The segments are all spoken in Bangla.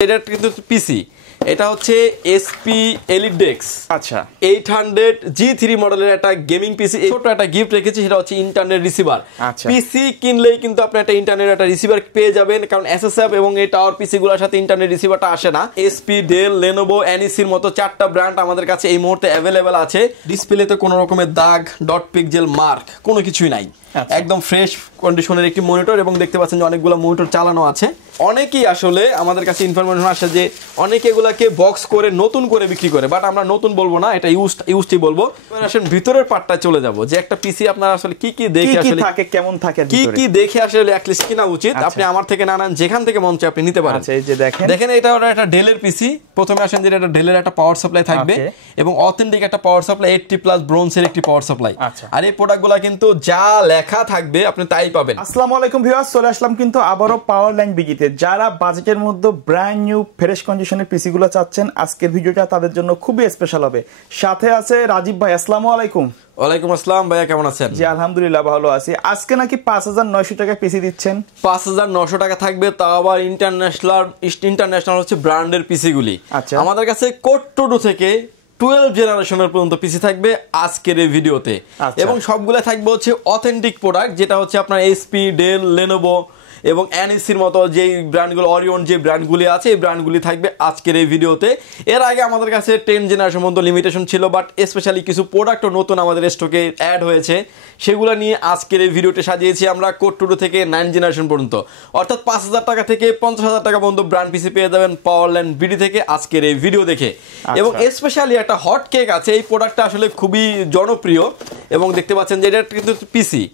এটা কিন্তু পিসি, এটা হচ্ছে এসপি এলিডেক্স। আচ্ছা, 800 G3 মডেলের একটা গেমিং পিসি। ছোট একটা গিফট রেখেছি, সেটা হচ্ছে ইন্টারনেট রিসিভার। পিসি কিনলেই কিন্তু আপনি একটা ইন্টারনেট একটা রিসিভার পেয়ে যাবেন, কারণ এসএসএফ এবং এই টাওয়ার পিসি গুলোর সাথে ইন্টারনেট রিসিভারটা আসে না। এসপি, ডেল, লেনোভো, এনইসির মতো 4টা ব্র্যান্ড আমাদের কাছে এই মুহূর্তে অ্যাভেলেবেল আছে। ডিসপ্লেতে কোনো রকমের দাগ, ডট পিক্সেল মার্ক কোনো কিছুই নাই, একদম ফ্রেশ কন্ডিশনের একটি মনিটর। এবং দেখতে পাচ্ছেন যে অনেকগুলো মনিটর চালানো আছে। অনেকেই আসলে আমাদের কাছে ইনফরমেশন আসে যে অনেকে এগুলাকে বক্স করে নতুন করে বিক্রি করে, বাট আমরা নতুন বলবো না, এটা ইউজডই বলবো। আসলে ভিতরের পার্টটা চলে যাব, যে একটা পিসি আপনার আসলে কি কি দেখে আসলে থাকে, কেমন থাকে, কি কি দেখে আসলে অ্যাটলিস্ট কিনা উচিত। আপনি আমার থেকে না নেন, যেখান থেকে মন চায় আপনি নিতে পারেন। আচ্ছা, এই যে দেখেন এটা একটা ডেলের পিসি। প্রথমে আসেন যে এটা ডেলের একটা পাওয়ার সাপ্লাই থাকবে এবং অথেন্টিক একটা পাওয়ার সাপ্লাই, 80+ ব্রোঞ্জের একটি পাওয়ার সাপ্লাই। আর এই প্রোডাক্টগুলো কিন্তু যা লেখা থাকবে আপনি তাই পাবেন। আসসালামু আলাইকুম ভিউয়ার্স, চলে আসলাম কিন্তু আবারও পাওয়ার লাইন বিগিতে। যারা বাজেটের মধ্যে ব্র্যান্ড নিউ ফ্রেশ কন্ডিশনের পিসি গুলো চাচ্ছেন, আজকের ভিডিওটা তাদের জন্য খুবই স্পেশাল হবে। সাথে আছে রাজীব ভাই। আসসালামু আলাইকুম। ওয়ালাইকুম আসসালাম ভাইয়া, কেমন আছেন? জি আলহামদুলিল্লাহ ভালো আছি। আজকে নাকি 5900 টাকায় পিসি দিচ্ছেন? 5900 টাকা থাকবে, তাও আবার ইন্টারন্যাশনাল হচ্ছে ব্র্যান্ডের পিসি গুলি। আমাদের কাছে কোড টু থেকে 12 জেনারেশনের পর্যন্ত পিসি থাকবে আজকের এই ভিডিওতে। এবং সবগুলো থাকবে হচ্ছে অথেন্টিক প্রোডাক্ট, যেটা হচ্ছে আপনার এসপি, ডেল, লেনোভো এবং এনইসির মতো যেই ব্র্যান্ডগুলো, অরিয়ন যে ব্র্যান্ডগুলি আছে, এই ব্র্যান্ডগুলি থাকবে আজকের এই ভিডিওতে। এর আগে আমাদের কাছে 10 জেনারেশন পর্যন্ত লিমিটেশন ছিল, বাট স্পেশালি কিছু প্রোডাক্টও নতুন আমাদের স্টকে অ্যাড হয়েছে, সেগুলো নিয়ে আজকের এই ভিডিওতে সাজিয়েছি আমরা কোড টু থেকে 9 জেনারেশন পর্যন্ত। অর্থাৎ 5000 টাকা থেকে 50,000 টাকা পর্যন্ত ব্র্যান্ড পিসি পেয়ে যাবেন পাওয়ার লাইন বিডি থেকে আজকের এই ভিডিও দেখে। এবং স্পেশালি একটা হট কেক আছে, এই প্রোডাক্টটা আসলে খুবই জনপ্রিয়। এবং দেখতে পাচ্ছেন যে এটা কিন্তু পিসি,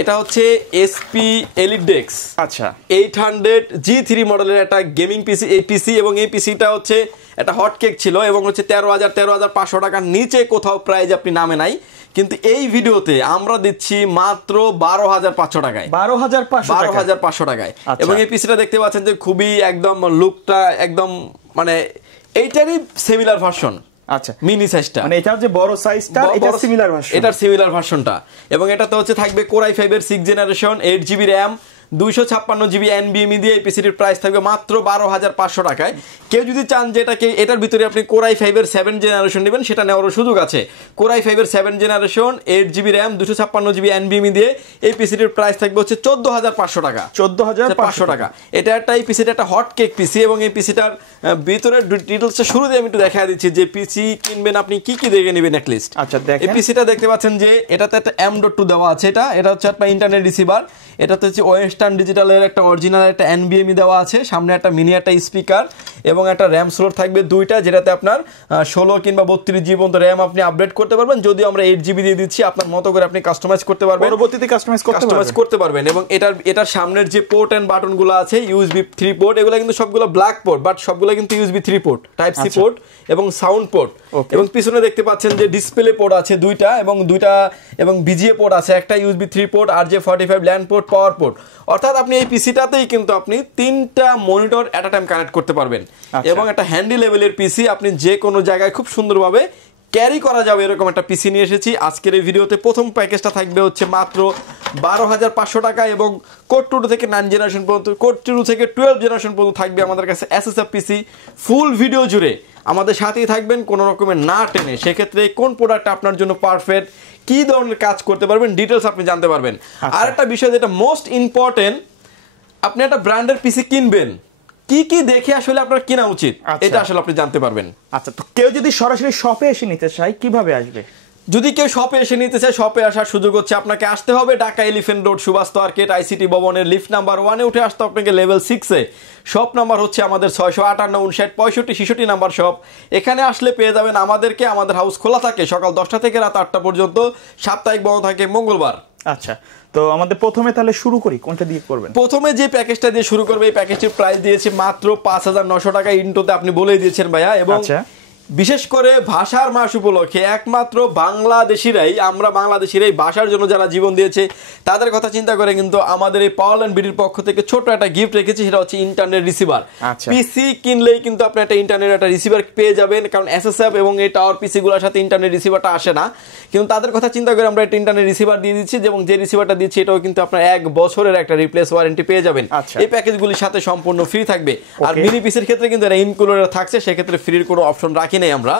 এটা হচ্ছে এসপি এলিডেক্স। আচ্ছা, 800 G3 মডেলের একটা গেমিং পিসি এই পিসি। এবং এই পিসিটা হচ্ছে একটা হট কেক ছিল এবং হচ্ছে 13,500 টাকার নিচে কোথাও প্রাইস আপনি নামে নাই, কিন্তু এই ভিডিওতে আমরা দিচ্ছি মাত্র 12,500 টাকায়। 12,500 টাকায়। এবং এই পিসিটা দেখতে পাচ্ছেন যে খুবই একদম লুকটা একদম মানে এইটারই সিমিলার ভার্সন। আচ্ছা, মিনি সাইজটা, মানে এটা যে বড় সাইজটা, এটা সিমিলার ভার্সন, এটার সিমিলার ভার্সনটা। এবং এটাতে হচ্ছে থাকবে কোর i5 এর 6 generation, 8GB RAM, 256GB NVMe দিয়ে এই পিসিটির প্রাইস থাকবে মাত্র 12,500 টাকায়। কেউ যদি চান যে এটার ভিতরে আপনি কোর i5 এর 7 জেনারেশন নেবেন, সেটা নেওয়ারও সুযোগ আছে। কোর i5 এর 7 generation, 8GB RAM, 256GB NVMe দিয়ে এই পিসিটির প্রাইস থাকবে হচ্ছে 14,500 টাকা। 14,500 টাকা। এটা একটা এই পিসিটা একটা হট কেক পিসি। এবং এই পিসিটার ভিতরের ডিটেলসটা শুরুতে আমি একটু দেখা দিচ্ছি যে পিসি কিনবেন আপনি কি কি দেখে নেবেন অ্যাটলিস্ট। আচ্ছা, দেখেন এই পিসিটা দেখতে পাচ্ছেন যে এটাতে একটা M.2 দেওয়া আছে। এটা হচ্ছে আপনার ইন্টারনেট রিসিভার। এটাতে হচ্ছে ওয়েস্টার্ন ডিজিটালের একটা অরিজিনাল একটা NVMe দেওয়া আছে, সামনে একটা মিনি একটা স্পিকার এবং একটা র্যাম স্লট থাকবে 2টা, যেটাতে আপনার 16 কিংবা 32GB পর্যন্ত র্যাম আপনি আপডেট করতে পারবেন। যদিও আমরা 8GB দিয়ে দিচ্ছি, আপনার মতো করে আপনি কাস্টমাইজ করতে পারবেন, পরবর্তীতে কাস্টমাইজ করতে পারবেন। এবং এটার সামনের যে পোর্ট এন্ড বাটনগুলো আছে, USB 3 পোর্ট, এগুলো কিন্তু সবগুলো ব্ল্যাক পোর্ট, বাট সবগুলো কিন্তু USB 3 port, type C port এবং সাউন্ড পোর্ট। এবং পিছনে দেখতে পাচ্ছেন যে ডিসপ্লে পোর্ট আছে 2টা এবং BGA পোর্ট আছে একটা, USB 3 port, RJ45 LAN port, power port. অর্থাৎ আপনি এই পিসিটাতেই কিন্তু আপনি 3টা মনিটর এট আ টাইম কানেক্ট করতে পারবেন। এবং একটা হ্যান্ডি লেভেলের পিসি, আপনি যে কোনো জায়গায় খুব সুন্দরভাবে ক্যারি করা যাবে এরকম একটা পিসি নিয়ে এসেছি আজকের এই ভিডিওতে। প্রথম প্যাকেজটা থাকবে হচ্ছে মাত্র 12,500 টাকা। এবং কোড টু থেকে 9 জেনারেশন পর্যন্ত, কোড টু থেকে 12 জেনারেশন পর্যন্ত থাকবে আমাদের কাছে এসএসএফ পিসি। ফুল ভিডিও জুড়ে আমাদের সাথেই থাকবেন, কোনো রকমের না টেনে। সেক্ষেত্রে কোন প্রোডাক্ট আপনার জন্য পারফেক্ট, কি ধরনের কাজ করতে পারবেন, ডিটেলস আপনি জানতে পারবেন। আর একটা বিষয় যেটা মোস্ট ইম্পর্টেন্ট, আপনি একটা ব্র্যান্ডের পিসি কিনবেন, কি কি দেখে আসলে আপনার কেনা উচিত, এটা আসলে আপনি জানতে পারবেন। আচ্ছা, তো কেউ যদি সরাসরি শপে এসে নিতে চায়, কিভাবে আসবে? যদি কেউ শপে এসে নিতে চায়, শপে আসার সুযোগ হচ্ছে আপনাকে আসতে হবে Dhaka elephant road, Subhash arcade, ICT ভবনের লিফট নাম্বার 1-এ উঠে আসতে আপনাকে লেভেল 6-এ। শপ নাম্বার হচ্ছে আমাদের 658 59 65 66 নাম্বার শপ। এখানে আসলে পেয়ে যাবেন আমাদেরকে। আমাদের হাউস খোলা থাকে সকাল 10টা থেকে রাত 8টা পর্যন্ত, সাপ্তাহিক বন্ধ থাকে মঙ্গলবার। আচ্ছা, তো আমাদের প্রথমে তাহলে শুরু করি, কোনটা দিয়ে করবেন? প্রথমে যে প্যাকেজটা দিয়ে শুরু করবে, এই প্যাকেজটির প্রাইস দিয়েছে মাত্র 5,900 টাকা। ইন্টোতে আপনি বলেই দিয়েছেন ভাইয়া। এবং বিশেষ করে ভাষার মাস উপলক্ষে একমাত্র আমরা বাংলাদেশিরাই ভাষার জন্য যারা জীবন দিয়েছে তাদের কথা চিন্তা করে কিন্তু আমাদের এই পাওয়ারল্যান্ড বিডির পক্ষ থেকে ছোট একটা গিফট রেখেছি, সেটা হচ্ছে ইন্টারনেট রিসিভার। পিসি কিনলেই কিন্তু আপনি একটা ইন্টারনেট একটা রিসিভার পেয়ে যাবেন, কারণ এসএসএফ এবং এই টাওয়ার পিসি গুলোর সাথে ইন্টারনেট রিসিভারটা আসে না, কিন্তু তাদের কথা চিন্তা করে আমরা একটা ইন্টারনেট রিসিভার দিয়ে দিচ্ছি, এবং যে রিসিভারটা দিচ্ছি এটাও কিন্তু আপনার 1 বছরের একটা রিপ্লেস ওয়ারেন্টি পেয়ে যাবেন। এই প্যাকেজগুলির সাথে সম্পূর্ণ ফ্রি থাকবে। আর মিনি পিসির ক্ষেত্রে কিন্তু এটা ইনক্লুডেড থাকছে, সেক্ষেত্রে ফ্রির কোনো অপশন রাখি নাই আমরা।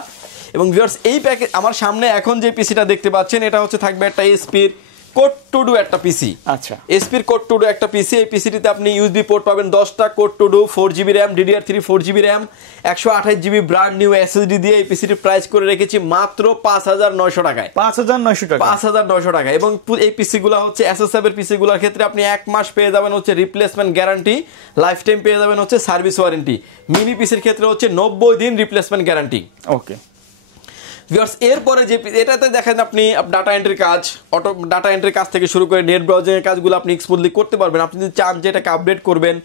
এবং ভিউয়ার্স, এই প্যাকেজ আমার সামনে এখন যে পিসিটা দেখতে পাচ্ছেন এটা হচ্ছে থাকবে একটা এসপির কোড টু ডু একটা পিসি। আচ্ছা, এসপির কোড টু ডু একটা পিসি। এই পিসিটিতে আপনি ইউএসবি পোর্ট পাবেন 10টা, code to do 4GB RAM, DDR3 4GB RAM, 128GB brand new SSD দিয়ে এই পিসিটির প্রাইস করে রেখেছি মাত্র 5900 টাকায়। 5900 টাকা। এবং এই পিসিগুলো হচ্ছে এসএসএফ এর পিসিগুলোর ক্ষেত্রে আপনি 1 মাস পেয়ে যাবেন হচ্ছে রিপ্লেসমেন্ট গ্যারান্টি, লাইফ টাইম পেয়ে যাবেন হচ্ছে সার্ভিস ওয়ারেন্টি। মিনি পিসির ক্ষেত্রে হচ্ছে 90 দিন রিপ্লেসমেন্ট গ্যারান্টি। ওকে ভিউয়ার্স, এরপরে যে এটাতে দেখেন আপনি ডাটা এন্ট্রির কাজ, ডাটা এন্ট্রির কাজ থেকে শুরু করে নেট ব্রাউজিং এর কাজগুলো আপনি স্মুথলি করতে পারবেন। আপনি যদি চান যে এটাকে আপডেট করবেন,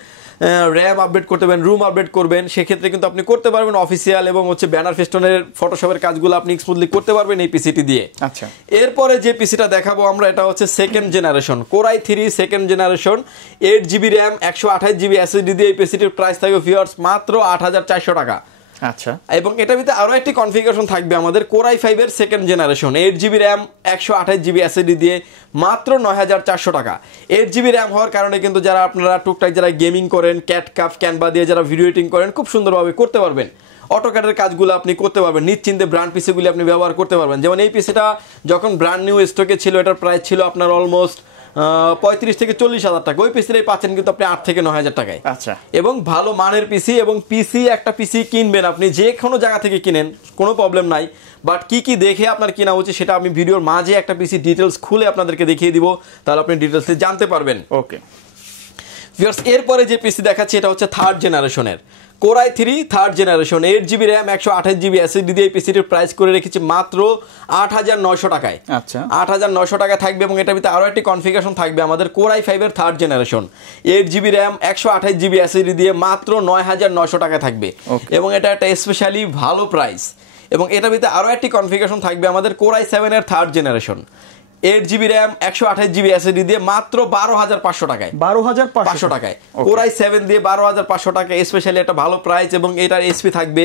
র্যাম আপডেট করতে পারবেন, রুম আপডেট করবেন, সেক্ষেত্রে কিন্তু আপনি করতে পারবেন। অফিসিয়াল এবং হচ্ছে ব্যানার ফেস্টনের ফটোশপের কাজগুলো আপনি স্মুথলি করতে পারবেন এই পিসিটি দিয়ে। আচ্ছা, এরপরে যে পিসিটা দেখাবো আমরা এটা হচ্ছে second generation Core i3 second generation 8GB RAM 128GB SSD দিয়ে এই পিসিটির প্রাইস থাকবে ভিউয়ার্স মাত্র 8400 টাকা। আচ্ছা, এবং এটার ভিতরে আরো একটি কনফিগারেশন থাকবে আমাদের Core i5 এর second generation 8GB RAM 128GB SSD দিয়ে মাত্র 9400 টাকা। 8GB র্যাম হওয়ার কারণে কিন্তু যারা আপনারা টুকটাক যারা গেমিং করেন, ক্যাটকাপ ক্যানভা দিয়ে যারা ভিডিও এডিটিং করেন খুব সুন্দরভাবে করতে পারবেন। অটোক্যাডের কাজগুলো আপনি করতে পারবেন, নিশ্চিন্তে ব্র্যান্ড পিসিগুলি আপনি ব্যবহার করতে পারবেন। যেমন এই পিসিটা যখন ব্র্যান্ড নিউ স্টকে ছিল এটার প্রাইস ছিল আপনার অলমোস্ট 35 থেকে 40 হাজার টাকা। ওই পিসিটাই পাচ্ছেন কিন্তু আপনি 8 থেকে 9000 টাকায়। আচ্ছা, এবং ভালো মানের পিসি। এবং পিসি একটা পিসি কিনবেন আপনি যে কোনো জায়গা থেকে কিনেন কোনো প্রবলেম নাই, বাট কি দেখে আপনার কেনা উচিত সেটা আমি ভিডিওর মাঝে একটা পিসি ডিটেলস খুলে আপনাদেরকে দেখিয়ে দিব, তাহলে আপনি ডিটেলসে জানতে পারবেন। ওকে ভিউয়ার্স, এরপরে যে পিসি দেখাচ্ছি এটা হচ্ছে থার্ড জেনারেশনের Core i3 third generation 8GB RAM 128GB SSD দিয়ে এই পিসিটির প্রাইস করে রেখেছি মাত্র 8900 টাকায়। আচ্ছা, 8900 টাকা থাকবে। এবং এটার ভিতরে আরো একটি কনফিগারেশন থাকবে আমাদের Core i5 এর third generation 8GB RAM 128GB SSD দিয়ে মাত্র 9900 টাকা থাকবে। এবং এটা একটা স্পেশালি ভালো প্রাইস। এবং এটার ভিতরে আরো একটি কনফিগারেশন থাকবে আমাদের Core i7 এর third generation 8GB RAM 128GB SSD দিয়ে মাত্র 12500 টাকায়। 12500 টাকায় Core i7 দিয়ে 12500 টাকা, স্পেশালি একটা ভালো প্রাইস। এবং এটার এসপি থাকবে,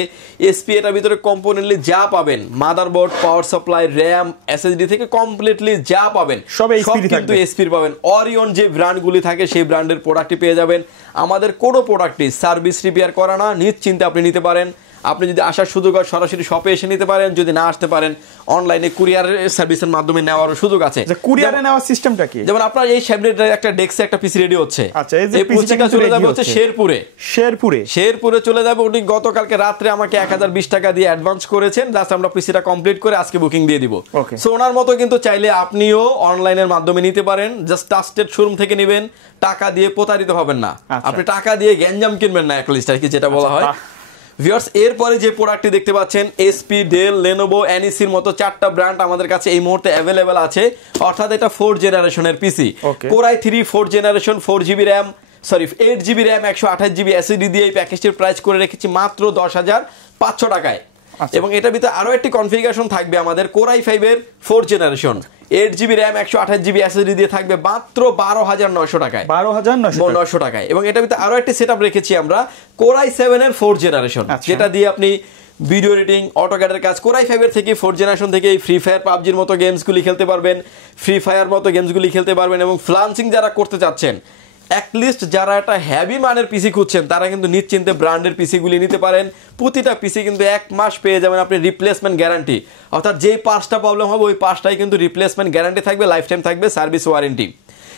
এসপি এটার ভিতরে কম্পোনেন্টলি যা পাবেন motherboard, power supply, RAM, SSD থেকে কমপ্লিটলি যা পাবেন সব কিন্তু এসপির পাবেন। অরিয়ন যে ব্র্যান্ডগুলি থাকে সেই ব্র্যান্ডের প্রোডাক্টই পেয়ে যাবেন। আমাদের কোনো প্রোডাক্টই সার্ভিস রিপেয়ার করা না, নিশ্চিন্তে আপনি নিতে পারেন। আপনি যদি আসার সুযোগ হয় সরাসরি শপে এসে নিতে পারেন, যদি না আসতে পারেন অনলাইনে কুরিয়ার সার্ভিসের মাধ্যমে নেওয়ারও সুযোগ আছে। কুরিয়ারে নেওয়ার সিস্টেমটা কি? যেমন আপনার এই সামনের একটা ডেস্কে একটা পিসি রেডি হচ্ছে। আচ্ছা, এই যে পিসিটা চলে যাবে হচ্ছে শেরপুরে চলে যাবে। উনি গতকালকে রাত্রে আমাকে 1020 টাকা দিয়ে অ্যাডভান্স করেছেন, জাস্ট আমরা পিসিটা কমপ্লিট করে আজকে বুকিং দিয়ে দিব। সো ওনার মতো কিন্তু চাইলে আপনিও অনলাইনের মাধ্যমে নিতে পারেন, জাস্ট ট্রাস্টেড শোরুম থেকে নেবেন, টাকা দিয়ে প্রতারিত হবেন না। আপনি টাকা দিয়ে গ্যাঞ্জাম কিনবেন না, অ্যাটলিস্ট আর কি যেটা বলা হয়। ভিউয়ার্স, এরপরে যে প্রোডাক্টটি দেখতে পাচ্ছেন এসপি, ডেল, লেনোভো, এনইসির মতো 4টা ব্র্যান্ড আমাদের কাছে এই মুহূর্তে অ্যাভেলেবেল আছে। অর্থাৎ এটা 4 জেনারেশনের পিসি Core i3 4 generation 8GB RAM 128GB SSD দিয়ে এই প্যাকেজটির প্রাইস করে রেখেছি মাত্র 10500 টাকায়। এবং এটার ভিতরে আরো একটি কনফিগারেশন থাকবে আমাদের Core i5 এর 4 generation 8GB RAM 128GB SSD দিয়ে থাকবে মাত্র 12900 টাকায়। 12900 টাকায়। এবং এটার ভিতরে আরো একটি সেটআপ রেখেছি আমরা Core i7 এর 4 জেনারেশন, যেটা দিয়ে আপনি ভিডিও এডিটিং, অটোক্যাডের কাজ Core i5 এর থেকে 4 জেনারেশন থেকে ফ্রি ফায়ার, পাবজির মতো গেমসগুলি খেলতে পারবেন, ফ্রি ফায়ার মতো গেমসগুলি খেলতে পারবেন। এবং ফ্লান্সিং যারা করতে চাচ্ছেন, অ্যাটলিস্ট যারা একটা হ্যাভি মানের পিসি খুঁজছেন, তারা কিন্তু নিশ্চিন্তে ব্র্যান্ডের পিসিগুলি নিতে পারেন। প্রতিটা পিসি কিন্তু 1 মাস পেয়ে যাবেন আপনি রিপ্লেসমেন্ট গ্যারান্টি। অর্থাৎ যেই 5টা প্রবলেম হবে ওই 5টাই কিন্তু রিপ্লেসমেন্ট গ্যারান্টি থাকবে, লাইফ টাইম থাকবে সার্ভিস ওয়ারেন্টি।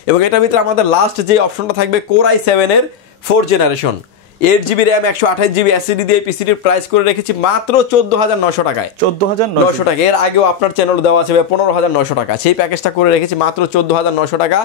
এবং এটার ভিতরে আমাদের লাস্ট যে অপশনটা থাকবে Core i7 এর 4 generation 8GB RAM 128GB SSD দিয়ে পিসিটির প্রাইস করে রেখেছি মাত্র 14900 টাকায়। 14900 টাকা। এর আগেও আপনার চ্যানেল দেওয়া আছে 15900 টাকা। সেই প্যাকেজটা করে রেখেছি মাত্র 14900 টাকা।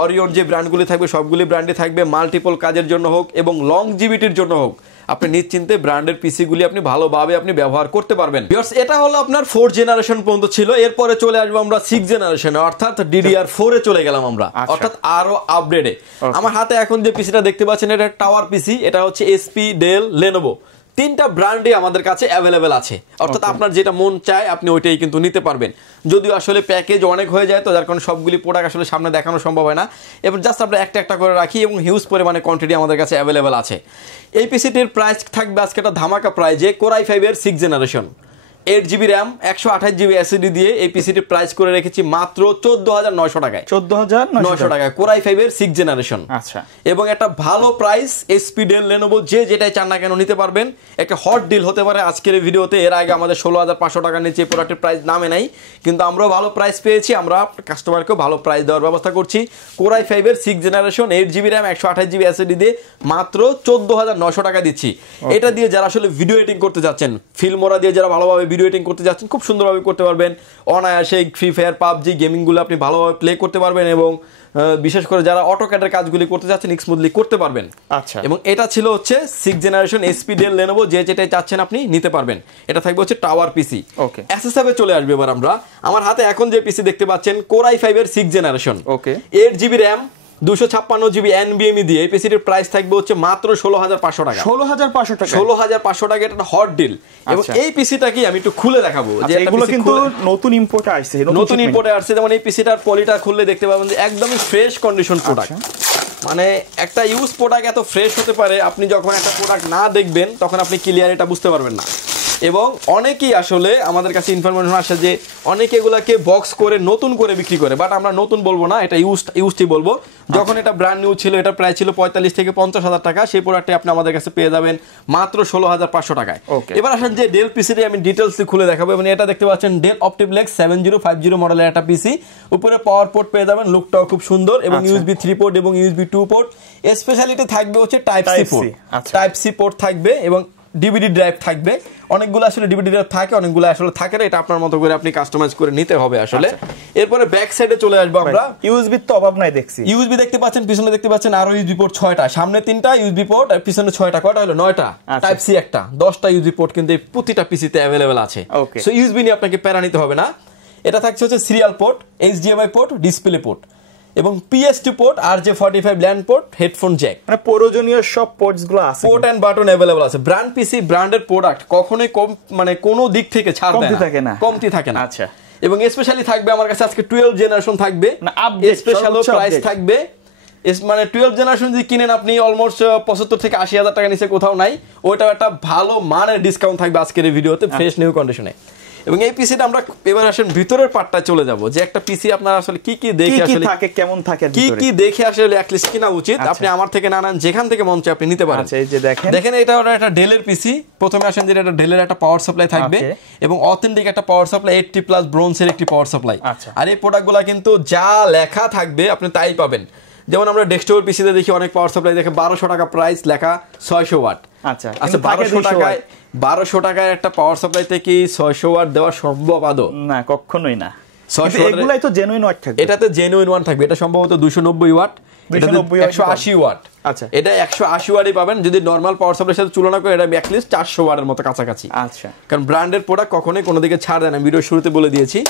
অরিয়ন যে ব্র্যান্ডগুলি থাকবে সবগুলি ব্র্যান্ডে থাকবে, মাল্টিপল কাজের জন্য হোক এবং লংজিভিটির জন্য হোক, আপনি নিশ্চিন্তে ব্র্যান্ডের পিসিগুলি আপনি ভালোভাবে আপনি ব্যবহার করতে পারবেন। এটা হলো আপনার 4 জেনারেশন পর্যন্ত ছিল। এরপরে চলে আসবো আমরা 6 জেনারেশনে, অর্থাৎ DDR4 এ চলে গেলাম আমরা, অর্থাৎ আরো আপগ্রেডে। আমার হাতে এখন যে পিসিটা দেখতে পাচ্ছেন এটা টাওয়ার পিসি, এটা হচ্ছে এসপি, ডেল, লেনোভো তিনটা ব্র্যান্ডই আমাদের কাছে অ্যাভেলেবেল আছে, অর্থাৎ আপনার যেটা মন চায় আপনি ওইটাই কিন্তু নিতে পারবেন। যদিও আসলে প্যাকেজ অনেক হয়ে যায়, তো যার কারণে সবগুলি প্রোডাক্ট আসলে সামনে দেখানো সম্ভব হয় না, এবার জাস্ট আমরা একটা একটা করে রাখি এবং হিউজ পরিমাণে কোয়ান্টিটি আমাদের কাছে অ্যাভেলেবেল আছে। এই পিসিটির প্রাইস থাকবে আজকে একটা ধামাকা প্রাইজে, core i 5 6th generation, 8GB RAM 128GB SSD দিয়ে এই পিসিটির প্রাইস করে রেখেছি মাত্র 14,900 টাকায়। 14,900 টাকায় কোরাই 5 6th জেনারেশন। আচ্ছা, এবং একটা ভালো প্রাইস, HP ডেল লেনোভো যে যেটাই চান না কেন নিতে পারবেন। একটা হট ডিল হতে পারে আজকের ভিডিওতে। এর আগে আমাদের 16,500 টাকার নিচে প্রোডাক্টের প্রাইস নামে নাই, কিন্তু আমরাও ভালো প্রাইস পেয়েছি, আমরা কাস্টমারকেও ভালো প্রাইস দেওয়ার ব্যবস্থা করছি। Core i 5 6th generation 8GB RAM 128GB SSD দিয়ে মাত্র 14,900 টাকা দিচ্ছি। এটা দিয়ে যারা আসলে ভিডিও এডিটিং করতে যাচ্ছেন, ফিল্মোরা দিয়ে যারা ভালোভাবে ভিডিও এডিটিং করতে যাচ্ছেন খুব সুন্দরভাবে করতে পারবেন। অনায়াসে ফ্রি ফায়ার পাবজি গেমিংগুলো আপনি ভালোভাবে প্লে করতে পারবেন এবং বিশেষ করে যারা অটোক্যাডের কাজগুলি করতে যাচ্ছেন স্মুথলি করতে পারবেন। আচ্ছা, এবং এটা ছিল হচ্ছে 6th generation HP Dell Lenovo যে যেটাই চাচ্ছেন আপনি নিতে পারবেন। এটা থাকবে হচ্ছে টাওয়ার পিসি। ওকে, এসএসএফ এ চলে আসবে এবার আমরা। আমার হাতে এখন যে পিসি দেখতে পাচ্ছেন কোরাই 5 6th জেনারেশন, ওকে, 8GB র্যাম 256GB NVMe দিয়ে এই পিসিটির প্রাইস থাকবে হচ্ছে মাত্র 16,500 টাকা। 16,500 টাকা, 16,500 টাকা, এটা হট ডিল। এবং এই পিসিটাকে আমি একটু খুলে দেখাবো যে এগুলো কিন্তু নতুন ইম্পোর্টে আসছে, নতুন ইম্পোর্টে আসছে। যেমন এই পিসিটার পলিটা খুললে দেখতে পাবেন যে একদমই ফ্রেশ কন্ডিশন প্রোডাক্ট। মানে একটা ইউজ প্রোডাক্ট এত ফ্রেশ হতে পারে, আপনি যখন একটা প্রোডাক্ট না দেখবেন তখন আপনি ক্লিয়ার এটা বুঝতে পারবেন না। এবং অনেকেই আসলে আমাদের কাছে ইনফরমেশন আসে যে অনেকে এগুলাকে বক্স করে নতুন করে বিক্রি করে, বাট আমরা নতুন বলবো না, এটা ইউজটি বলবো। যখন এটা ব্র্যান্ড নিউ ছিল, এটা প্রায় ছিল 45 থেকে 50,000 টাকা, সেই প্রোডাক্টটি আপনি আমাদের কাছে পেয়ে যাবেন মাত্র 16,500 টাকায়। এবার আসেন যে ডেল পিসিটি আমি ডিটেলস খুলে দেখাবো। এবং এটা দেখতে পাচ্ছেন ডেল অপটিপ্লেক্স 7050 মডেলের একটা পিসি, উপরে পাওয়ার পোর্ট পেয়ে যাবেন, লুকটাও খুব সুন্দর, এবং USB 3 পোর্ট এবং USB 2 পোর্ট। স্পেশালিটি থাকবে হচ্ছে type C port, type C port থাকবে এবং ডিভিডি ড্রাইভ থাকবে। অনেকগুলো আসলে ডিভিডি ড্রাইভ থাকে, অনেকগুলো আসলে থাকে না, এটা আপনার মতো করে আপনি কাস্টমাইজ করে নিতে হবে আসলে। এরপরে ব্যাক সাইডে চলে আসবো আমরা। ইউএসবি তো অভাব নাই দেখছি, ইউএসবি দেখতে পাচ্ছেন, পিছনে দেখতে পাচ্ছেন আরো ইউএসবি পোর্ট 6টা, সামনে 3টা ইউএসবি পোর্ট আর পিছনে 6টা, কয়টা হলো 9টা, টাইপ সি একটা, 10টা ইউএসবি পোর্ট কিন্তু এই প্রতিটা পিসিতে अवेलेबल আছে। সো ইউএসবি নিয়ে আপনাকে প্যারা নিতে হবে না। এটা থাকছে হচ্ছে serial port, HDMI port, display port এবং PS2 port, RJ45 land port, headphone Jack, মানে প্রয়োজনীয় সব পোর্টস গুলো আছে, পোর্ট এন্ড বাটন अवेलेबल আছে। ব্র্যান্ড পিসি, ব্র্যান্ডের প্রোডাক্ট কখনোই কম, মানে কোনো দিক থেকে ছাড় দেয় না, কমতি থাকে না। আচ্ছা, এবং স্পেশালি থাকবে আমার কাছে আজকে 12 জেনারেশন থাকবে, স্পেশাল প্রাইস থাকবে। মানে 12 জেনারেশন যদি কিনেন আপনি অলমোস্ট 75 থেকে 80,000 টাকা নিচে কোথাও নাই, ওইটাও একটা ভালো মানের ডিসকাউন্ট থাকবে আজকের এই ভিডিওতে, ফ্রেশ নিউ কন্ডিশনে। এবং এই পিসিটা আমরা এবার আসেন ভিতরের পার্টটা চলে যাব, যে একটা পিসি আপনার আসলে কি কি দেখে আসলে থাকে, কেমন থাকে, কি কি দেখে আসলে অ্যাট লিস্ট কিনা উচিত। আপনি আমার থেকে না নেন, যেখান থেকে মন চায় আপনি নিতে পারেন। আচ্ছা, এই যে দেখেন এটা একটা ডেলের পিসি। প্রথমে আসেন যে এটা ডেলের একটা পাওয়ার সাপ্লাই থাকবে এবং অথেন্টিক একটা পাওয়ার সাপ্লাই, 80+ ব্রোঞ্জের একটি পাওয়ার সাপ্লাই। আর এই প্রোডাক্টগুলো কিন্তু যা লেখা থাকবে আপনি তাই পাবেন। যেমন আমরা ডেস্কটপ পিসিতে দেখি অনেক পাওয়ার সাপ্লাই দেখে 1200 টাকা প্রাইস, লেখা 600 ওয়াট। আচ্ছা, 1200 টাকায় একটা পাওয়ার সাপ্লাইতে কি 600 ওয়াট দেওয়া সম্ভব আদৌ? না, কখনোই না। এগুলাই তো জেনুইন ওয়াট থাকবে, এটাতে জেনুইন ওয়াট থাকবে। এটা সম্ভবত 290 ওয়াট, এটা 180 ওয়াট। আচ্ছা, এটা 180 ওয়াটই পাবেন। যদি নরমাল পাওয়ার সাপ্লাইয়ের সাথে তুলনা করে এটা অ্যাট লিস্ট 400 ওয়াটের মতো কাছাকাছি। আচ্ছা, কারণ ব্র্যান্ডের প্রোডাক্ট কখনোই কোনো দিকে ছাড় দেয় না, ভিডিও শুরুতে বলে দিয়েছি।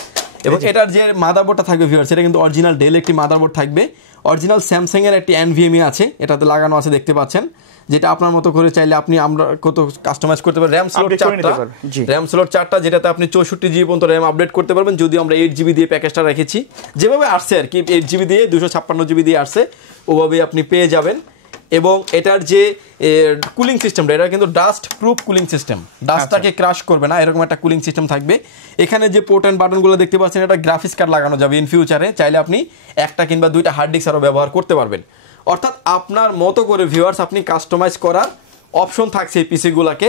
এবং এটার যে মাদারবোর্ডটা থাকবে ভিউয়ার্স, এটা কিন্তু অরিজিনাল ডেল একটি মাদারবোর্ড থাকবে। অরিজিনাল স্যামসাং এর একটি NVMe আছে, এটাতে লাগানো আছে দেখতে পাচ্ছেন, যেটা আপনার মতো করে চাইলে আপনি আমরা কত কাস্টমাইজ করতে পারবেন। র্যাম স্লট 4টা, যেটাতে আপনি 64GB পর্যন্ত র্যাম আপডেট করতে পারবেন। যদি আমরা 8GB দিয়ে প্যাকেজটা রেখেছি, যেভাবে আসছে আর কি, 8GB দিয়ে 256GB দিয়ে আসছে, ওভাবেই আপনি পেয়ে যাবেন। এবং এটার যে কুলিং সিস্টেমটা, এটা কিন্তু ডাস্ট প্রুফ কুলিং সিস্টেম, ডাস্টটাকে ক্রাশ করবে না, এরকম একটা কুলিং সিস্টেম থাকবে। এখানে যে পোর্ট এন্ড বাটনগুলো দেখতে পাচ্ছেন, এটা গ্রাফিক্স কার্ড লাগানো যাবে ইন ফিউচারে, চাইলে আপনি একটা কিংবা 2টা হার্ড ডিস্ক আরও ব্যবহার করতে পারবেন। অর্থাৎ আপনার মতো করে ভিউয়ার্স আপনি কাস্টমাইজ করার অপশন থাকছে এই পিসিগুলোকে।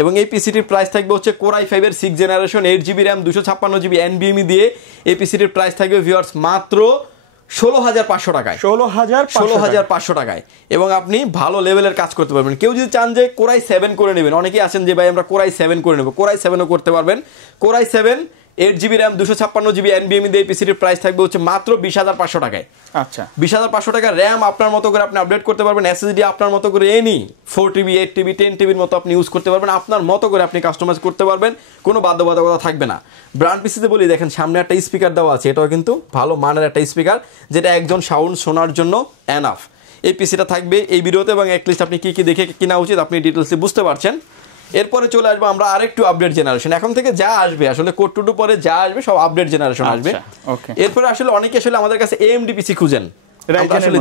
এবং এই পিসিটির প্রাইস থাকবে হচ্ছে core i 5 6th generation, 8GB RAM 256GB NVMe দিয়ে এই পিসিটির প্রাইস থাকবে ভিউয়ার্স মাত্র 16,500 টাকায়। 16,500 টাকায়। এবং আপনি ভালো লেভেলের কাজ করতে পারবেন। কেউ যদি চান যে কোরাই 7 করে নেবেন, অনেকেই আছেন যে ভাই আমরা কোরাই 7 করে নেব, কোরাই 7ও করতে পারবেন। Core i 7 8GB RAM 256GB NVMe দিয়ে পিসিটির প্রাইস থাকবে হচ্ছে মাত্র 20,500 টাকায়। আচ্ছা, 20,500 টাকা। র্যাম আপনার মতো করে আপনি আপডেট করতে পারবেন, SSD আপনার মতো করে এনি 4TB 8TB 10TBর মতো আপনি ইউজ করতে পারবেন, আপনার মতো করে আপনি কাস্টমাইজ করতে পারবেন, কোনো বাধ্যবাধকতা থাকবে না। ব্র্যান্ড পিসিতে বলি, দেখেন সামনে একটা স্পিকার দেওয়া আছে, এটাও কিন্তু ভালো মানের একটা স্পিকার, যেটা একজন সাউন্ড শোনার জন্য এনাফ। এই পিসিটা থাকবে এই ভিডিওতে, এবং অ্যাটলিস্ট আপনি কি কি দেখে কিনা উচিত আপনি ডিটেলসে বুঝতে পারছেন। এরপরে চলে আসবো আমরা আরেকটু আপডেট জেনারেশন। এখন থেকে যা আসবে আসলে কোড টু পরে যা আসবে সব আপডেট জেনারেশন আসবে। এরপরে আসলে অনেকে আসলে আমাদের কাছে AMD পিসি খুঁজেন, আমরা আসলে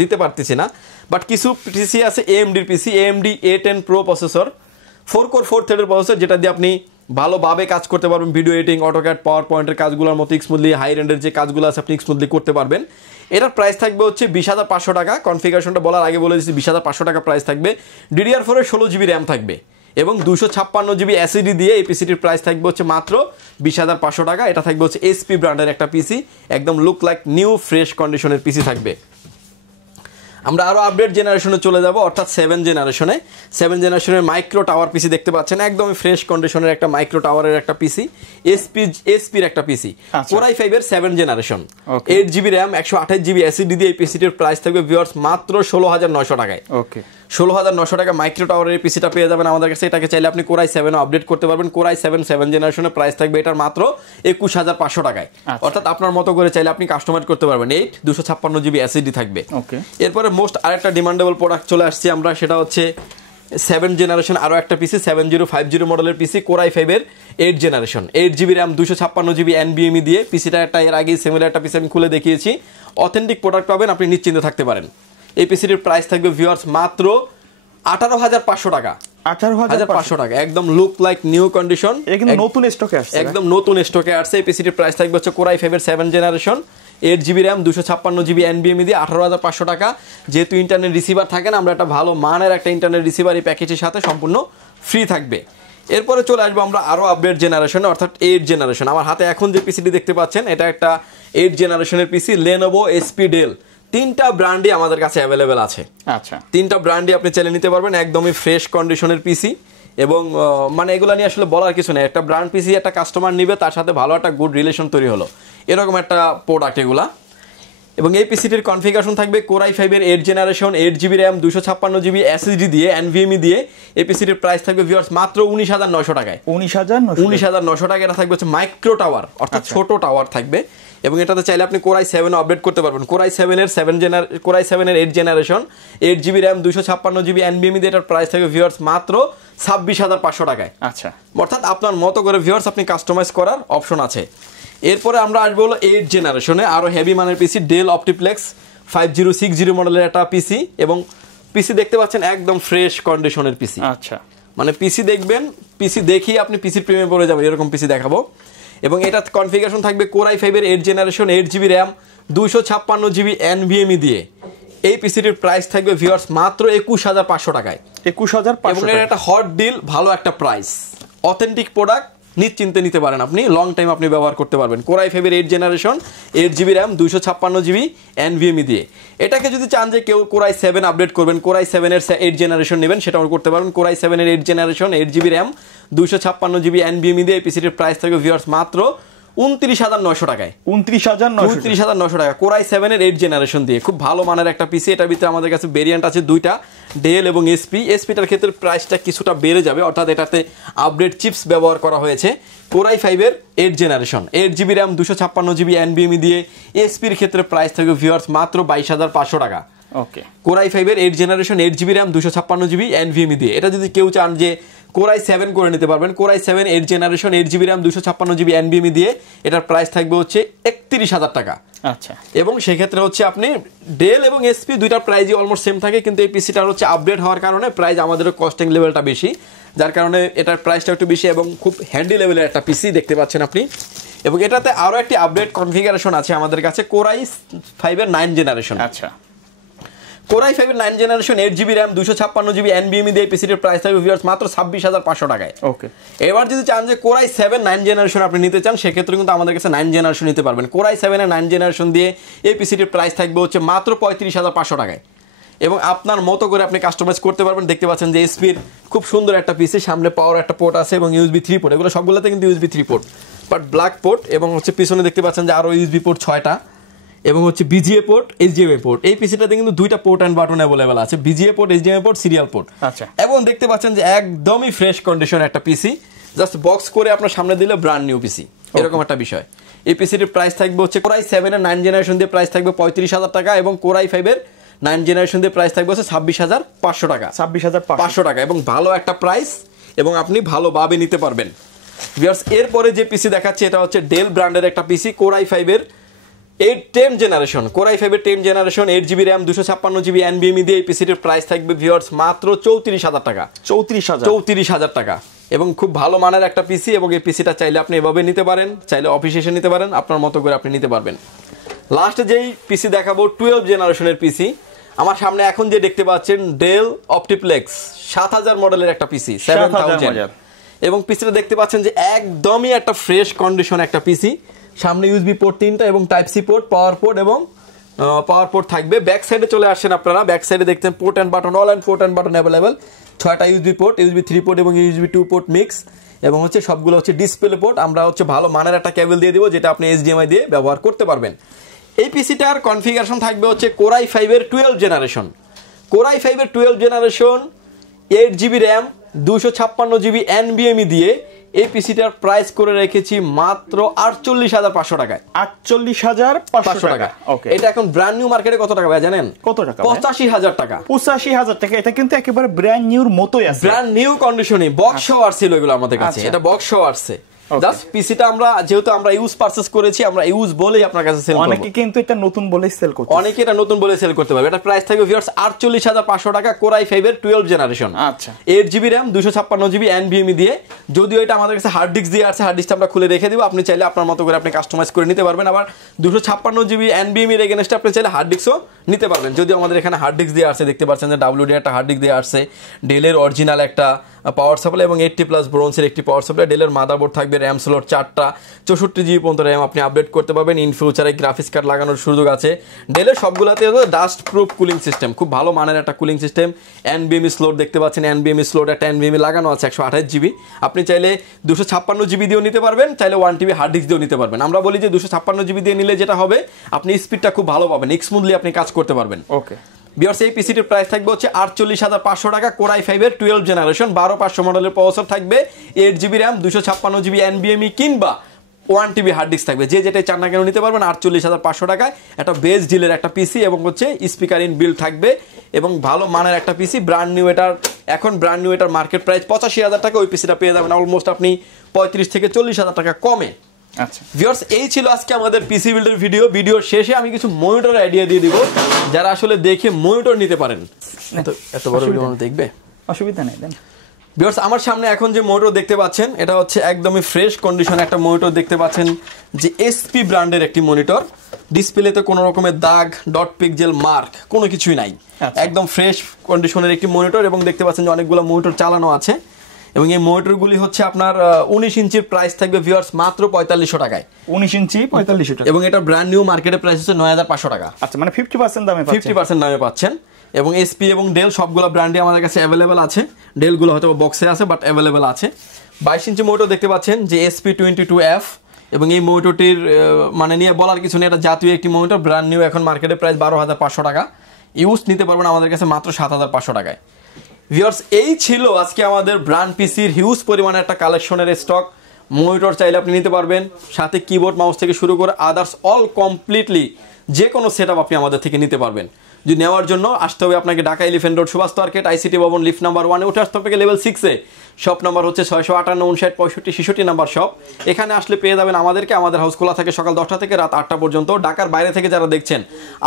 দিতে পারতেছি না, বাট কিছু পিসি আছে AMD এর পিসি, AMD A10 Pro processor, 4 core 4 থ্রেডের প্রসেসর, যেটা দিয়ে আপনি ভালোভাবে কাজ করতে পারবেন, ভিডিও এডিটিং, অটোক্যাড, পাওয়ার পয়েন্টের কাজগুলোর মতো স্মুথলি, হাই রেন্ডের যে কাজগুলো আছে আপনি স্মুথলি করতে পারবেন। এটার প্রাইস থাকবে হচ্ছে 20,500 টাকা। কনফিগারেশনটা বলার আগে বলে দিচ্ছি, 20,500 টাকা প্রাইস থাকবে। DDR4 এর 16 GB র্যাম থাকবে এবং 256 GB SSD দিয়ে এই পিসিটির প্রাইস থাকবে হচ্ছে মাত্র 20,500 টাকা। এটা থাকবে হচ্ছে SP ব্র্যান্ডের একটা পিসি, একদম লুক লাইক নিউ ফ্রেশ কন্ডিশনের পিসি থাকবে। আমরা আরো আপডেট জেনারেশনে চলে যাব, অর্থাৎ 7 জেনারেশনের মাইক্রো টাওয়ার পিসি দেখতে পাচ্ছেন, একদমই ফ্রেশ কন্ডিশনের একটা মাইক্রো টাওয়ারের একটা পিসি, এসপির একটা পিসি, Core i5 এর 7 generation, 8 GB RAM, 128 GB SSD দিয়ে এই পিসিটির প্রাইস থাকবে ভিউয়ার্স মাত্র 16,900 টাকায়। 16,900 টাকা মাইক্রো টাওয়ারের এই পিসিটা পেয়ে যাবেন আমাদের কাছে। এটাকে চাইলে আপনি Core i7 আপডেট করতে পারবেন। Core i7 7 জেনারেশনের প্রাইস থাকবে এটার মাত্র 21,500 টাকায়। অর্থাৎ আপনার মতো করে চাইলে আপনি কাস্টমাইজ করতে পারবেন। 256 GB SSD থাকবে। এরপরে মোস্ট আরেকটা ডিমান্ডেবল প্রোডাক্ট চলে আসছে আমরা, সেটা হচ্ছে 7 জেনারেশন আরো একটা পিসি, 7050 মডেলের পিসি, Core i5 এর 8 generation, 8 GB RAM, 256 GB NVMe দিয়ে। পিসিটা একটা এর আগে সিমিলার একটা পিসি আমি খুলে দেখিয়েছি, অথেন্টিক প্রোডাক্ট পাবেন, আপনি নিশ্চিন্তে থাকতে পারেন। এই পিসিটির প্রাইস থাকবে ভিউয়ার্স মাত্র 18,500 টাকা। 18,500 টাকা, একদম লুক লাইক নিউ কন্ডিশন, একদম নতুন স্টকে আসছে, একদম নতুন স্টকে আসছে। এই পিসিটির প্রাইস থাকবে হচ্ছে Core i5 এর 7 generation, 8 GB RAM, 256 GB NVMe দিয়ে 18,500 টাকা। যেহেতু ইন্টারনেট রিসিভার থাকে না, আমরা একটা ভালো মানের একটা ইন্টারনেট রিসিভার এই প্যাকেজের সাথে সম্পূর্ণ ফ্রি থাকবে। এরপরে চলে আসবো আমরা আরো আপডেট জেনারেশনে, অর্থাৎ 8 জেনারেশন। আমার হাতে এখন যে পিসিটি দেখতে পাচ্ছেন এটা একটা 8 জেনারেশনের পিসি, Lenovo, HP, Dell, 3টা ব্র্যান্ডই আমাদের কাছে অ্যাভেলেবেল আছে। আচ্ছা, 3টা ব্র্যান্ডই আপনি চাইলে নিতে পারবেন, একদমই ফ্রেশ কন্ডিশনের পিসি। এবং মানে এগুলো নিয়ে আসলে বলার কিছু নেই, একটা ব্র্যান্ড পিসি একটা কাস্টমার নিবে, তার সাথে ভালো একটা গুড রিলেশন তৈরি হলো, এরকম একটা প্রোডাক্ট এগুলা। এবং এই পিসিটির কনফিগারেশন থাকবে Core i5 এর 8 generation, 8 GB RAM, 256 GB SSD দিয়ে, NVMe দিয়ে। এই পিসিটির প্রাইস থাকবে ভিউয়ার্স মাত্র 19,900 টাকায়। 19,900 টাকা। এটা থাকবে হচ্ছে মাইক্রো টাওয়ার, অর্থাৎ ছোট টাওয়ার থাকবে। এবং এটাতে চাইলে আপনি Core i7 আপডেট করতে পারবেন। Core i7 এর 8 generation, 8 GB RAM, 256 GB NVMe দিয়ে। এটার প্রাইস থাকবে ভিউয়ার্স মাত্র 26,500 টাকায়। আচ্ছা, অর্থাৎ আপনার মতো করে ভিউয়ার্স আপনি কাস্টমাইজ করার অপশন আছে। এরপরে আমরা আসবো হলো 8 জেনারেশনে আরো হেভি মানের পিসি, Dell Optiplex 5060 মডেলের একটা পিসি। এবং পিসি দেখতে পাচ্ছেন একদম ফ্রেশ কন্ডিশনের পিসি। আচ্ছা, মানে পিসি দেখবেন, পিসি দেখেই আপনি পিসির প্রেমে পড়ে যাবেন, এরকম পিসি দেখাবো। এবং এটা কনফিগারেশন থাকবে Core i5 এর 8 generation, 8 GB RAM, 256 GB NVMe দিয়ে। এই পিসিটির প্রাইস থাকবে ভিউয়ার্স মাত্র 21,500 টাকায়। 21,500। এবং এর একটা হট ডিল, ভালো একটা প্রাইস, অথেন্টিক প্রোডাক্ট, নিশ্চিন্তে নিতে পারেন, আপনি লং টাইম আপনি ব্যবহার করতে পারবেন। Core i5 এর 8 generation, 8 GB RAM, 256 GB NVMe দিয়ে। এটাকে যদি চান যে কেউ Core i7 আপডেট করবেন, Core i7 এর 8 জেনারেশন নেবেন, সেটাও করতে পারবেন। Core i7 এর 8 generation, 8 GB RAM, 256 GB NVMe দিয়ে। এই পিসিটির প্রাইস থাকবে ভিউয়ার্স মাত্র 29,900 টাকায়। 29,900 টাকা Core i7 এর 8 জেনারেশন দিয়ে। খুব ভালো মানের একটা পিসি। এটার ভিতরে আমাদের কাছে ভেরিয়েন্ট আছে দুইটা, Dell এবং SP-টার ক্ষেত্রে প্রাইসটা কিছুটা বেড়ে যাবে, অর্থাৎ এটাতে আপডেট চিপস ব্যবহার করা হয়েছে। Core i5 এর 8 generation, 8 GB RAM, 256 GB NVMe দিয়ে। SP-র ক্ষেত্রে প্রাইস থাকবে ভিউয়ার্স মাত্র 22,500 টাকা। ওকে, Core i5 এর 8 generation, 8 GB RAM, 256 GB NVMe দিয়ে। এটা যদি কেউ চান যে Core i7 করে নিতে পারবেন, Core i7 8 generation, 8 GB RAM, 256 GB NVMe দিয়ে। এটার প্রাইস থাকবে হচ্ছে 31,000 টাকা। আচ্ছা, এবং সেক্ষেত্রে হচ্ছে আপনি Dell এবং SP দুইটার প্রাইসই অলমোস্ট সেম থাকে, কিন্তু এই পিসিটার হচ্ছে আপডেট হওয়ার কারণে প্রাইস আমাদের কস্টিং লেভেলটা বেশি, যার কারণে এটার প্রাইসটা একটু বেশি এবং খুব হ্যান্ডি লেভেলের একটা পিসি দেখতে পাচ্ছেন আপনি। এবং এটাতে আরও একটি আপডেট কনফিগারেশন আছে আমাদের কাছে, Core i5 এর 9 জেনারেশন। আচ্ছা, Core i5 এর 9 generation, 8 GB RAM, 256 GB NVMe দিয়ে পিসিটির প্রাইস থাকবে ভিউয়ার্স মাত্র 26,500 টাকায়। ওকে, এবার যদি চান যে Core i7 9 জেনারেশন আপনি নিতে চান, সেক্ষেত্রে কিন্তু আমাদের কাছে 9 জেনারেশন নিতে পারবেন। Core i7 এর 9 জেনারেশন দিয়ে এই পিসিটির প্রাইস থাকবে হচ্ছে মাত্র 35,500 টাকায়। এবং আপনার মতো করে আপনি কাস্টমাইজ করতে পারবেন। দেখতে পাচ্ছেন যে SP-র খুব সুন্দর একটা পিসি, সামনে পাওয়ার একটা পোর্ট আছে এবং USB 3 পোর্ট, এগুলো সবগুলোতে কিন্তু USB 3 port, but black port. এবং হচ্ছে পিছনে দেখতে পাচ্ছেন যে আরও USB পোর্ট 6টা, এবং হচ্ছে BGA পোর্ট, HDMI পোর্ট। এই পিসিটাতে কিন্তু দুইটা পোর্ট অ্যান্ড বাটন অ্যাভেলেবেল আছে, BGA port, HDMI port, serial port. আচ্ছা, এবং দেখতে পাচ্ছেন যে একদমই ফ্রেশ কন্ডিশন একটা পিসি, জাস্ট বক্স করে আপনার সামনে দিলে ব্র্যান্ড নিউ পিসি, এরকম একটা বিষয়। এই পিসিটির প্রাইস থাকবে হচ্ছে Core i7 এর 9 জেনারেশন দিয়ে প্রাইস থাকবে 35,000 টাকা, এবং Core i5 এর 9 জেনারেশন দিয়ে প্রাইস থাকবে হচ্ছে 26,500 টাকা। 26,500 টাকা, এবং ভালো একটা প্রাইস। এবং আপনি ভালোভাবে নিতে পারবেন। ভিউয়ার্স এরপরে যে পিসি দেখাচ্ছে এটা হচ্ছে ডেল ব্র্যান্ডের একটা পিসি কোর i5 এর 10 জেনারেশন, কোর i5 এর 10 generation, 8GB RAM 256GB NVMe দিয়ে এই পিসিটির প্রাইস থাকবে ভিউয়ার্স মাত্র 34,000 টাকা। 34,000 টাকা এবং খুব ভালো মানের একটা পিসি এবং এই পিসিটা চাইলে আপনি এভাবে নিতে পারেন, চাইলে অফিসে এসে নিতে পারেন, আপনার মতো করে আপনি নিতে পারবেন। লাস্টে যেই পিসি দেখাবো 12 জেনারেশনের পিসি, আমার সামনে এখন যে দেখতে পাচ্ছেন ডেল অপটিপ্লেক্স 7000 মডেলের একটা পিসি 7000 এবং পিসিটা দেখতে পাচ্ছেন যে একদমই একটা ফ্রেশ কন্ডিশন একটা পিসি। সামনে ইউএসবি পোর্ট 3টা এবং type C port, power port এবং পাওয়ার পোর্ট থাকবে। ব্যাক সাইডে চলে আসছেন আপনারা, ব্যাক সাইডে দেখতেন port and button, all and port and button available, 6টা ইউএসবি পোর্ট, ইউএসবি 3 পোর্ট এবং ইউএসবি 2 পোর্ট মিক্স এবং হচ্ছে সবগুলো হচ্ছে ডিসপ্লে পোর্ট। আমরা হচ্ছে ভালো মানের একটা কেবল দিয়ে দিব যেটা আপনি HDMI দিয়ে ব্যবহার করতে পারবেন। এই পিসিটার কনফিগারেশন থাকবে হচ্ছে কোর i5 এর 12 জেনারেশন, কোর i5 এর 12 generation, 8GB RAM 256GB NVMe দিয়ে এই পিসিটার প্রাইস করে রেখেছি মাত্র 48,500 টাকায়। 48,500 টাকা। ওকে, এটা এখন ব্র্যান্ড নিউ মার্কেটে কত টাকা ভাই জানেন? কত টাকা? 85,000 টাকা। 85,000 টাকা। এটা কিন্তু একেবারে ব্র্যান্ড নিউর মতোই আছে, ব্র্যান্ড নিউ কন্ডিশনে, বক্স সহ আসছিল এগুলো আমাদের কাছে, এটা বক্স সহ আসছে। জাস্ট পিসিটা আমরা যেহেতু আমরা ইউজ পারচেজ করেছি, আমরা ইউজ বলেই আপনার কাছে সেল করব। অনেকে কিন্তু এটা নতুন বলেই সেল করতে, অনেকে এটা নতুন বলে সেল করতে পারবে। এটা প্রাইস থাকবে ভিউয়ার্স 48,500 টাকা, কোর i5 এর 12 জেনারেশন। আচ্ছা, 8GB RAM 256GB NVMe দিয়ে, যদিও এটা আমাদের কাছে হার্ড ডিস্ক দিয়ে আছে, হার্ড ডিস্কটা আমরা খুলে রেখে দিব, আপনি চাইলে আপনার মতো করে আপনি কাস্টমাইজ করে নিতে পারবেন। আবার 256GB NVMe এর এগেইনস্টে আপনি চাইলে হার্ড ডিস্কও নিতে পারবেন। যদিও আমাদের এখানে হার্ড ডিস্ক দিয়ে আসছে, দেখতে পাচ্ছেন যে WD একটা হার্ড ডিস্ক দিয়ে আসছে, ডেলের অরিজিনাল একটা পাওয়ার সাপ্লাই এবং 80+ ব্রোঞ্জের একটি পাওয়ার সাপ্লাই, ডেলের মাদারবোর্ড থাকবে, র্যাম স্লট 4টা, 64GB পর্যন্ত র্যাম আপনি আপডেট করতে পারবেন। ইন ফিউচারে গ্রাফিক্স কার্ড লাগানোর সুযোগ আছে। ডেলের সবগুলোতে ডাস্ট প্রুফ কুলিং সিস্টেম, খুব ভালো মানের একটা কুলিং সিস্টেম। NVMe স্লট দেখতে পাচ্ছেন, NVMe স্লট একটা NVMe লাগানো আছে 128GB। আপনি চাইলে 256GB দিয়েও নিতে পারবেন, চাইলে 1TB হার্ড ডিস্ক দিয়েও নিতে পারবেন। আমরা বলি যে 256GB দিয়ে নিলে যেটা হবে আপনি স্পিডটা খুব ভালো পাবেন, স্মুথলি আপনি কাজ করতে পারবেন। ওকে ভিউয়ার্স এই পিসিটির প্রাইস থাকবে হচ্ছে 48,500 টাকা, কোর i5 এর 12 জেনারেশন, 12500 মডেলের প্রসেসর থাকবে, 8GB RAM 256GB NVMe কিংবা 1TB হার্ড ডিস্ক থাকবে। যে যেটাই চান না কেন নিতে পারবেন 48,500 টাকায়। একটা বেস ডিলের একটা পিসি এবং হচ্ছে স্পিকার ইন বিল্ড থাকবে এবং ভালো মানের একটা পিসি। ব্র্যান্ড নিউ এটার এখন ব্র্যান্ড নিউ এটার মার্কেট প্রাইস 85,000 টাকা, ওই পিসিটা পেয়ে যাবেন অলমোস্ট আপনি 35 থেকে 40,000 টাকা কমে। আচ্ছা ভিউয়ার্স এই ছিল আজকে আমাদের পিসি বিল্ডের ভিডিও। ভিডিওর শেষে আমি কিছু মনিটর আইডিয়া দিয়ে দিব যারা আসলে দেখে মনিটর নিতে পারেন। এত বড় ভিডিও দেখবে অসুবিধা নেই। দেন ভিউয়ার্স আমার সামনে এখন যে মনিটর দেখতে পাচ্ছেন এটা হচ্ছে একদমই ফ্রেশ কন্ডিশন একটা মনিটর দেখতে পাচ্ছেন, যে এসপি ব্র্যান্ডের একটি মনিটর। ডিসপ্লেতে কোনো রকমের দাগ, ডট পিক্সেল মার্ক কোনো কিছুই নাই, একদম ফ্রেশ কন্ডিশনের একটি মনিটর। এবং দেখতে পাচ্ছেন যে অনেকগুলো মনিটর চালানো আছে এবং এই মনিটরগুলি হচ্ছে আপনার 19 ইঞ্চির প্রাইস থাকবে ভিউয়ার্স মাত্র 4500 টাকায়। 19 ইঞ্চি 4500 টাকা এবং এটা ব্র্যান্ড নিউ মার্কেটে প্রাইস হচ্ছে 9500 টাকা। আচ্ছা মানে 50% দামে পাচ্ছেন, 50% দামে পাচ্ছেন। এবং এসপি এবং ডেল সবগুলো ব্র্যান্ডই আমাদের কাছে অ্যাভেলেবেল আছে। ডেলগুলো হয়তো বক্সে আছে বাট অ্যাভেলেবেল আছে। 22 ইঞ্চি মনিটর দেখতে পাচ্ছেন যে SP22F এবং এই মনিটরটির মানে নিয়ে বলার কিছু নেই, এটা জাতীয় একটি মনিটর, ব্র্যান্ড নিউ, এখন মার্কেটে প্রাইস 12,500 টাকা। ইউজ নিতে পারবেন আমাদের কাছে মাত্র 7,500 টাকায়। ভিউয়ার্স এই ছিল আজকে আমাদের ব্র্যান্ড পিসির হিউজ পরিমাণে একটা কালেকশনের স্টক। মনিটর চাইলে আপনি নিতে পারবেন, সাথে কিবোর্ড মাউস থেকে শুরু করে আদার্স অল কমপ্লিটলি যে কোনো সেটআপ আপনি আমাদের থেকে নিতে পারবেন। যদি নেওয়ার জন্য আসতে হবে আপনাকে Dhaka elephant road Subhash market ICT ভবন লিফট নাম্বার 1-এ উঠে আসতে হবে লেভেল 6-এ। শপ নাম্বার হচ্ছে 658-59-65-66 নাম্বার শপ। এখানে আসলে পেয়ে যাবেন আমাদেরকে। আমাদের হাউস খোলা থাকে সকাল 10টা থেকে রাত 8টা পর্যন্ত। ঢাকার বাইরে থেকে যারা দেখছেন,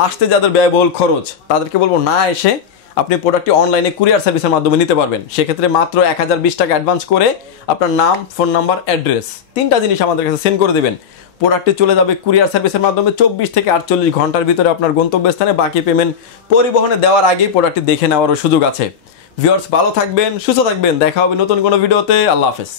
আসতে যাদের ব্যয়বহুল খরচ তাদেরকে বলবো না এসে আপনি প্রোডাক্টটি অনলাইনে কুরিয়ার সার্ভিসের মাধ্যমে নিতে পারবেন। সেক্ষেত্রে মাত্র 1020 টাকা অ্যাডভান্স করে আপনার নাম, ফোন নাম্বার, অ্যাড্রেস 3টা জিনিস আমাদের কাছে সেন্ড করে দেবেন। প্রোডাক্টটি চলে যাবে কুরিয়ার সার্ভিসের মাধ্যমে 24 থেকে 48 ঘন্টার ভিতরে আপনার গন্তব্যস্থানে। বাকি পেমেন্ট পরিবহনে দেওয়ার আগেই প্রোডাক্টটি দেখে নেওয়ারও সুযোগ আছে। ভিউয়ার্স ভালো থাকবেন, সুস্থ থাকবেন, দেখা হবে নতুন কোনো ভিডিওতে। আল্লাহ হাফেজ।